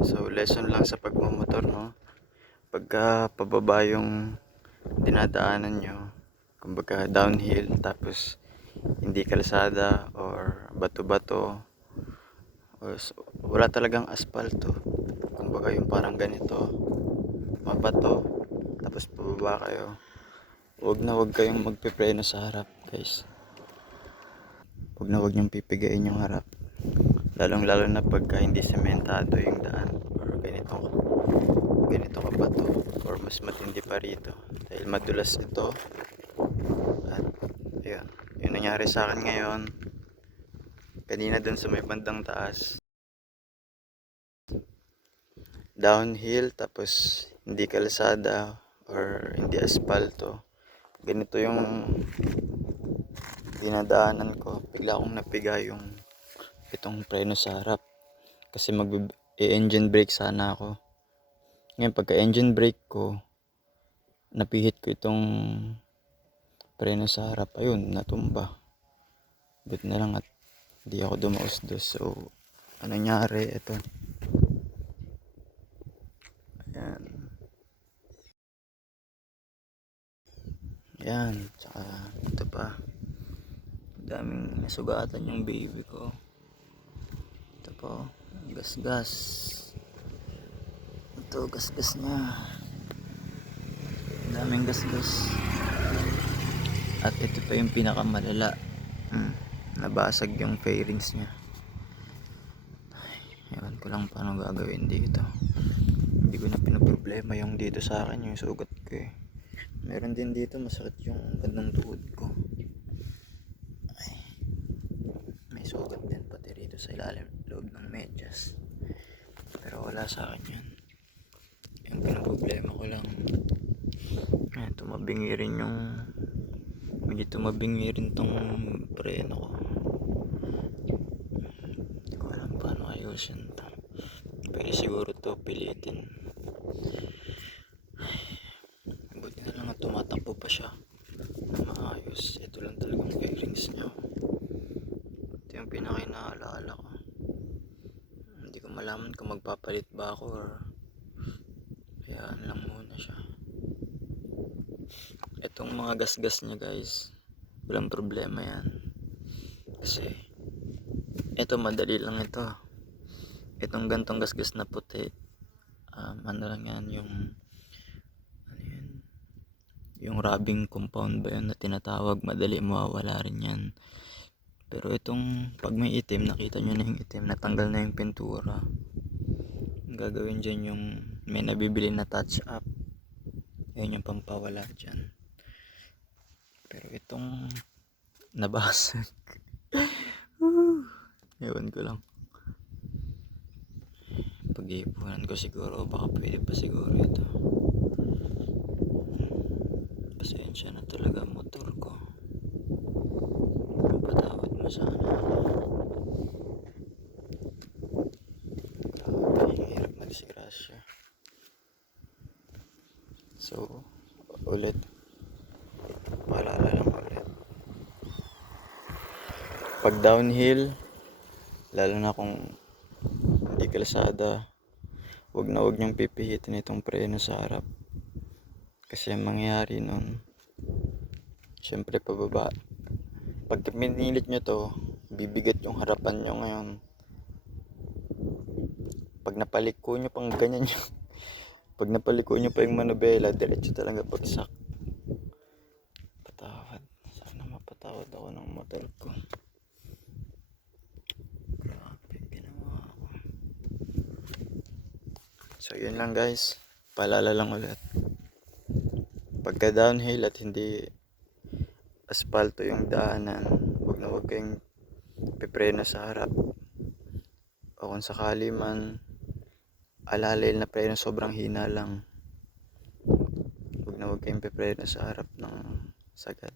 So lesson lang sa pagmumotor, no? Pagka pababa yung dinadaanan nyo, kumbaga downhill, tapos hindi kalsada or bato-bato, or wala talagang asfalto, kumbaga yung parang ganito, mabato, tapos pababa kayo, huwag kayong magpipreno sa harap, guys. Huwag nyong pipigain yung harap, lalong lalo na pagka hindi sementado yung daan or ganito kabato, or mas matindi pa rito dahil madulas ito. At ayun, yung nangyari sa akin ngayon kanina dun sa may bandang taas, downhill, tapos hindi kalsada or hindi asfalto, ganito yung dinadaanan ko, bigla akong napiga yung itong preno sa harap kasi mag-engine brake sana ako. Ngayon pagka engine brake ko, napihit ko itong preno sa harap, ayun, natumba. But na lang at di ako dumausdos. So ano nangyari, ito, ayan, yan, tsaka ito pa, daming nasugatan yung baby ko. Ito po, gasgas, ito gasgas niya, daming gasgas. At ito pa yung pinakamalala, nabasag yung fairings niya. Ewan ko lang paano gagawin dito. Hindi ko na pinoproblema yung dito sa akin, yung sugat ko eh. Meron din dito, masakit yung bandang tuhod ko. Ay, may sugat din pati rito sa ilalim loob ng medyas. Pero wala sa akin yan. Yung pinoproblema ko lang, tumabingi rin yung, medyo tumabingi rin tong preno ko. Hindi ko alam paano ayusin to. Pero siguro to pilitin. Buti na lang at tumatakbo pa siya na maayos. Ito lang talagang fairings niya. Ito yung pinaka-inaalala ko. Hindi ko malaman kung magpapalit ba ako or hayaan lang muna siya. Itong mga gasgas niya, guys, walang problema yan. Kasi ito madali lang ito. Itong gantong gasgas na puti, ano lang yan, yung rubbing compound ba yun na tinatawag, madali mawawala rin yan. Pero itong pag may itim, nakita nyo na yung itim, natanggal na yung pintura, ang gagawin dyan yung may nabibili na touch up, yun yung pampawala dyan. Pero itong nabasag ewan ko lang, pag-iipunan ko siguro, baka pwede pa siguro ito. Pasensya na talaga motor ko, patawad mo sana. Grabe, hirap magsigrasya. So ulit, paalala lang ulit, pag downhill, lalo na kung hindi kalsada, huwag niyong pipihitin itong preno sa harap. Kasi ang mangyayari nun, syempre pababa, pag pinilit nyo to, bibigat yung harapan nyo ngayon. Pag napaliko nyo pang ganyan yung pag napaliko nyo pa yung manubela, diretso talaga bagsak. Patawad, sana mapatawad ako ng motor ko. Grabe ginawa ko. So yun lang, guys, paalala lang ulit, pagka downhill at hindi asfalto yung daanan, huwag kayong pipreno sa harap, o kung sakali man alalay na preno sobrang hina lang, huwag kayong pipreno sa harap ng sagad.